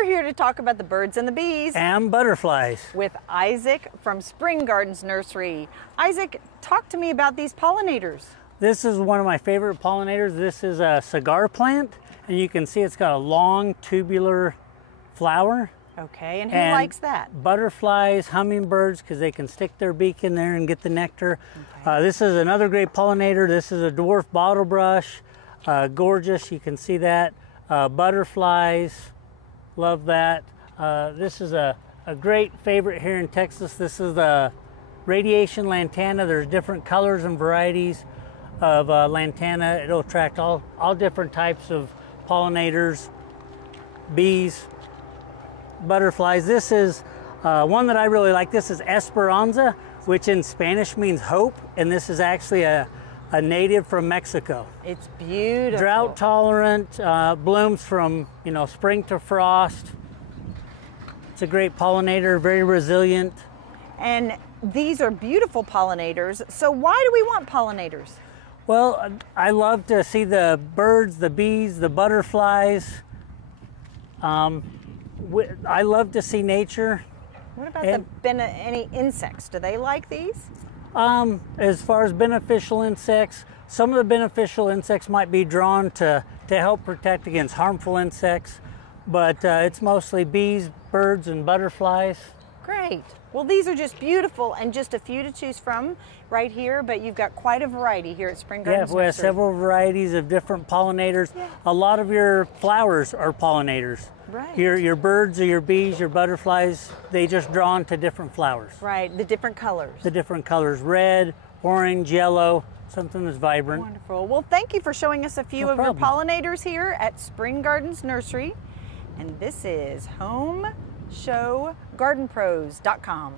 We're here to talk about the birds and the bees. And butterflies. With Isaac from Spring Gardens Nursery. Isaac, talk to me about these pollinators. This is one of my favorite pollinators. This is a cigar plant, and you can see it's got a long tubular flower. Okay, and who likes that? Butterflies, hummingbirds, because they can stick their beak in there and get the nectar. Okay. This is another great pollinator. This is a dwarf bottlebrush. Gorgeous, you can see that. Butterflies, love that. This is a great favorite here in Texas. This is the radiation lantana. There's different colors and varieties of lantana. It'll attract all different types of pollinators, bees, butterflies. This is one that I really like. This is Esperanza, which in Spanish means hope, and this is actually a native from Mexico. It's beautiful. Drought tolerant, blooms from spring to frost. It's a great pollinator, very resilient. And these are beautiful pollinators. So why do we want pollinators? Well, I love to see the birds, the bees, the butterflies. I love to see nature. What about any insects? Do they like these? As far as beneficial insects, some of the beneficial insects might be drawn to help protect against harmful insects, but it's mostly bees, birds, and butterflies. Great. Well, these are just beautiful and just a few to choose from right here, but you've got quite a variety here at Spring Gardens Nursery. Yeah, we have several varieties of different pollinators. Yeah. A lot of your flowers are pollinators. Right. Your birds or your bees, your butterflies, they just draw into different flowers. Right, the different colors. The different colors, red, orange, yellow, something that's vibrant. Wonderful. Well, thank you for showing us a few of your pollinators here at Spring Gardens Nursery. And this is HomeShowGardenPros.com.